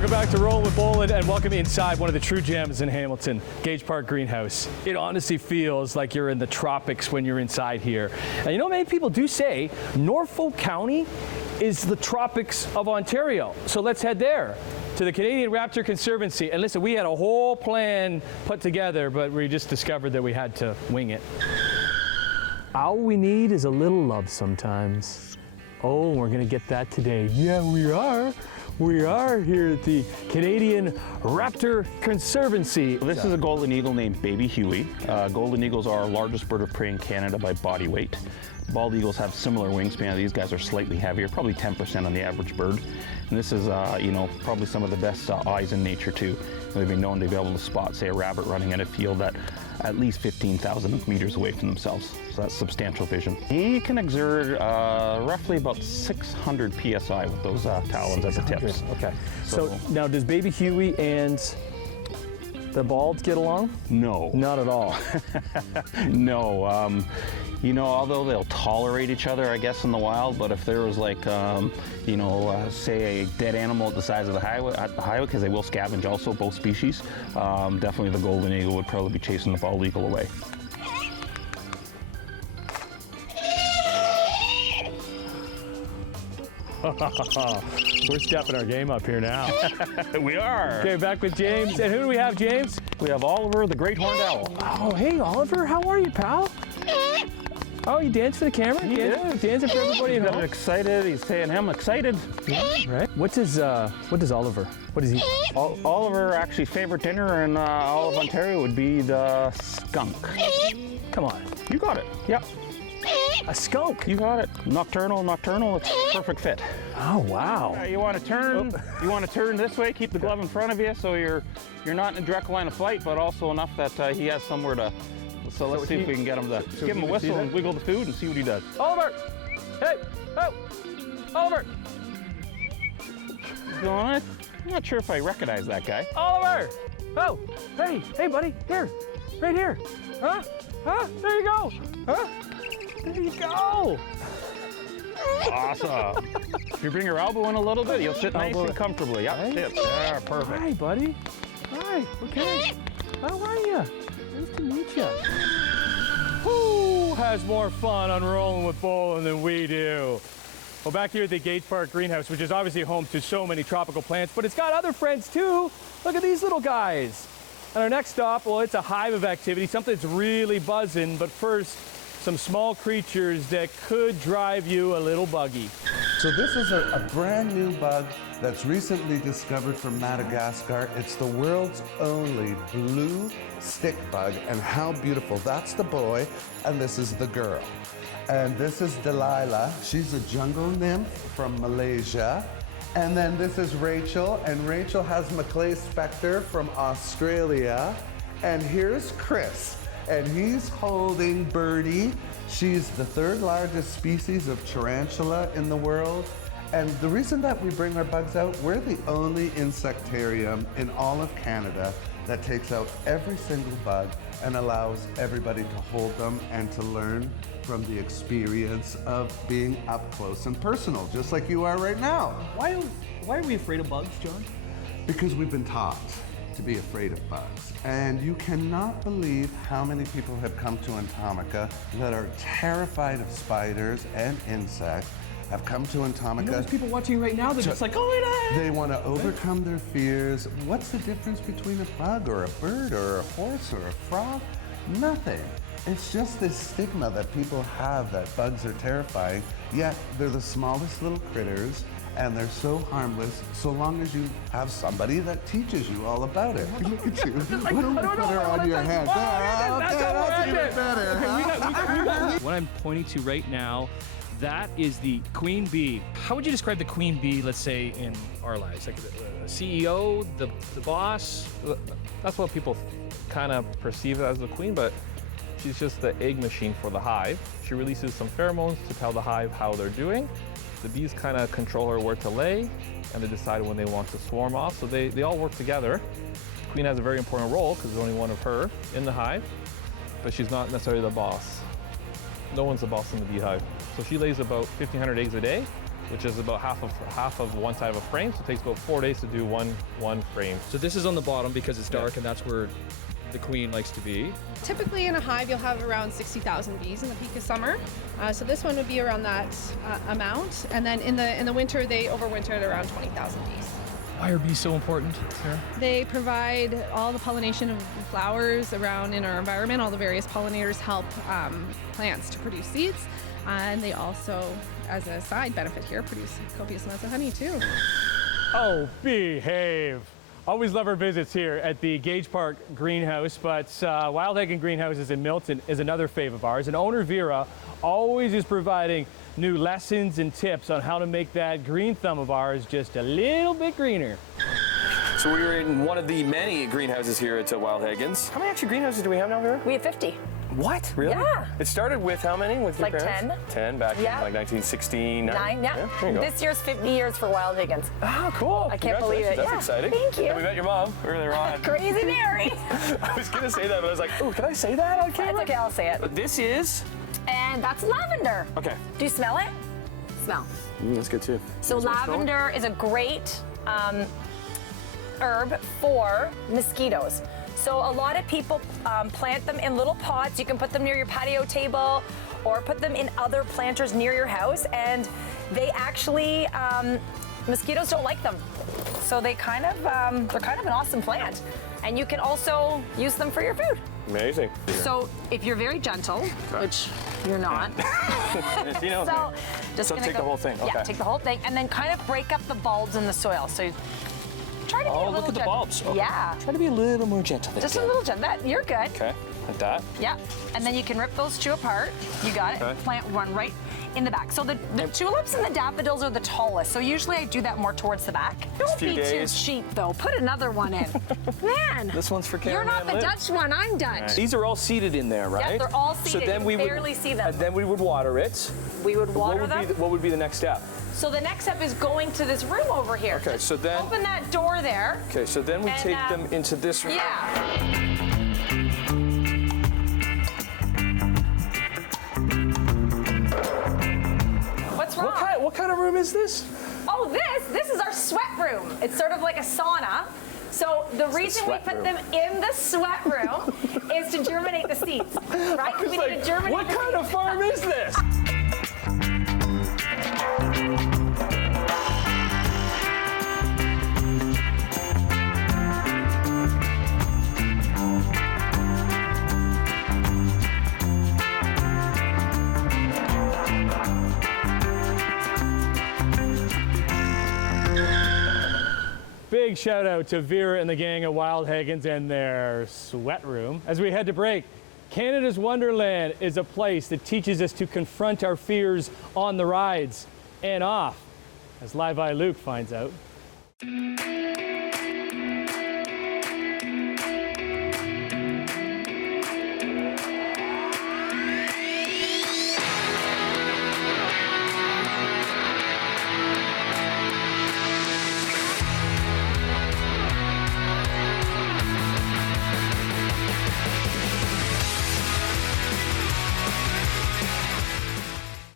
Welcome back to Rollin with Bolen, and welcome inside one of the true gems in Hamilton, Gage Park Greenhouse. It honestly feels like you're in the tropics when you're inside here. And you know, many people do say Norfolk County is the tropics of Ontario. So let's head there to the Canadian Raptor Conservancy. And listen, we had a whole plan put together, but we just discovered that we had to wing it. All we need is a little love sometimes. Oh, we're gonna get that today. Yeah, we are. We are here at the Canadian Raptor Conservancy. This is a golden eagle named Baby Huey. Golden eagles are our largest bird of prey in Canada by body weight. Bald eagles have similar wingspan. These guys are slightly heavier, probably 10% on the average bird. And this is, probably some of the best eyes in nature too. They've been known to be able to spot, say, a rabbit running in a field at least 15,000 meters away from themselves. So that's substantial vision. He can exert roughly about 600 PSI with those talons at the tips. Okay. So now, does Baby Huey and the balds get along? No. Not at all. No. Although they'll tolerate each other, I guess, in the wild, but if there was like, say a dead animal at the size of the highway, because they will scavenge also, both species, definitely the golden eagle would probably be chasing the bald eagle away. We're stepping our game up here now. We are. Okay, back with James. And who do we have, James? We have Oliver, the great horned owl. Oh, hey, Oliver. How are you, pal? Oh, you dance for the camera? Dancing for everybody at home? He's excited. He's saying, I'm excited. Yeah, right. What does Oliver, what does he? Oliver, actually, favorite dinner in all of Ontario would be the skunk. Come on. You got it. Yep. A skunk? You got it. Nocturnal, it's a perfect fit. Oh, wow. You want to turn, you want to turn this way, keep the glove in front of you so you're not in a direct line of flight, but also enough that he has somewhere to. So let's see if we can get him to give him a whistle and wiggle the food and see what he does. Oliver! Hey! Oh! Oliver! What's going on? I'm not sure if I recognize that guy. Oliver! Oh! Hey, buddy! Here! Right here! Huh? There you go! Huh? There you go! Awesome! If you bring your elbow in a little bit, you'll sit nice and comfortably. Yep, right? Sit. There, perfect. Hi, buddy. Hi, okay. How are you? Nice to meet you. Who has more fun on Rollin with Bolen than we do? Well, back here at the Gage Park Greenhouse, which is obviously home to so many tropical plants, but it's got other friends too. Look at these little guys. And our next stop, well, it's a hive of activity, something that's really buzzing, but first, some small creatures that could drive you a little buggy. So this is a brand new bug that's recently discovered from Madagascar. It's the world's only blue stick bug, and how beautiful. That's the boy, and this is the girl. And this is Delilah. She's a jungle nymph from Malaysia. And then this is Rachel, and Rachel has Maclay Spectre from Australia. And here's Chris, and he's holding Birdie. She's the third largest species of tarantula in the world. And the reason that we bring our bugs out, we're the only insectarium in all of Canada that takes out every single bug and allows everybody to hold them and to learn from the experience of being up close and personal, just like you are right now. Why are we afraid of bugs, John? Because we've been taught to be afraid of bugs. And you cannot believe how many people have come to Atomica that are terrified of spiders and insects, have come to Atomica. There's people watching right now that are just like, oh, they want to overcome their fears. What's the difference between a bug or a bird or a horse or a frog? Nothing. It's just this stigma that people have that bugs are terrifying, yet they're the smallest little critters and they're so harmless so long as you have somebody that teaches you all about it. Look at you. Why don't we put her on your head? That's even better. What I'm pointing to right now, that is the queen bee. How would you describe the queen bee, let's say, in our lives? Like the CEO, the boss? That's what people kind of perceive as the queen, but she's just the egg machine for the hive. She releases some pheromones to tell the hive how they're doing. The bees kind of control her where to lay, and they decide when they want to swarm off. So they all work together. The queen has a very important role because there's only one of her in the hive, but she's not necessarily the boss. No one's the boss in the beehive. So she lays about 1,500 eggs a day, which is about half of one side of a frame. So it takes about 4 days to do one frame. So this is on the bottom because it's dark and that's where the queen likes to be. Typically in a hive, you'll have around 60,000 bees in the peak of summer. So this one would be around that amount. And then in the winter, they overwinter at around 20,000 bees. Why are bees so important, Sarah? They provide all the pollination of flowers around in our environment. All the various pollinators help plants to produce seeds. And they also, as a side benefit here, produce copious amounts of honey too. Oh, behave. Always love our visits here at the Gage Park Greenhouse, but Wild Higgins Greenhouses in Milton is another fave of ours. And owner Vera always is providing new lessons and tips on how to make that green thumb of ours just a little bit greener. So we were in one of the many greenhouses here at Wild Higgins. How many extra greenhouses do we have now, Vera? We have 50. What? Really? Yeah. It started with how many with your Like parents? 10 back in like 1969? Yeah. There you go. This year's 50 years for Wild Higgins. Oh, cool. I can't believe it. That's Yeah. exciting. Thank you. And we met your mom earlier on. Crazy Mary. I was going to say that, but I was like, oh, can I say that on It's camera? okay, I'll say it. This is? And that's lavender. Okay. Do you smell it? Smell. That's good too. So lavender is a great herb for mosquitoes. So a lot of people plant them in little pots. You can put them near your patio table or put them in other planters near your house, and they actually, mosquitoes don't like them. So they they're kind of an awesome plant. And you can also use them for your food. Amazing. So if you're very gentle, which you're not, You know, so just So gonna take go, the whole thing, Yeah, okay. take the whole thing, and then kind of break up the bulbs in the soil. So try to be a little look at the gentle. bulbs. Okay. Yeah, Try to be a little more gentle there. just a little gentle. You're good. Okay, like that. Yeah, and then you can rip those two apart. You got it. Okay. Plant one right in the back. So the tulips and the daffodils are the tallest. So usually I do that more towards the back. Don't few be days. too cheap though. Put another one in. Man, This one's for you're not the Caravan Dutch one. I'm Dutch. These are all seeded in there, right? they're all So seeded. then You we would barely see them. And then we would water it. We would water them. What would be the next step? So the next step is going to this room over here. Okay, so then. Open that door there. Okay, so then we And, take them into this room. Yeah. What's wrong? What kind of room is this? Oh, this is our sweat room. It's sort of like a sauna. So the reason we sweat put room. them in the sweat room is to germinate the seeds, right? We need to germinate what the kind of farm is this? Big shout out to Vera and the gang at Wild Higgins and their sweat room. As we head to break, Canada's Wonderland is a place that teaches us to confront our fears on the rides and off, as Live Eye Luke finds out.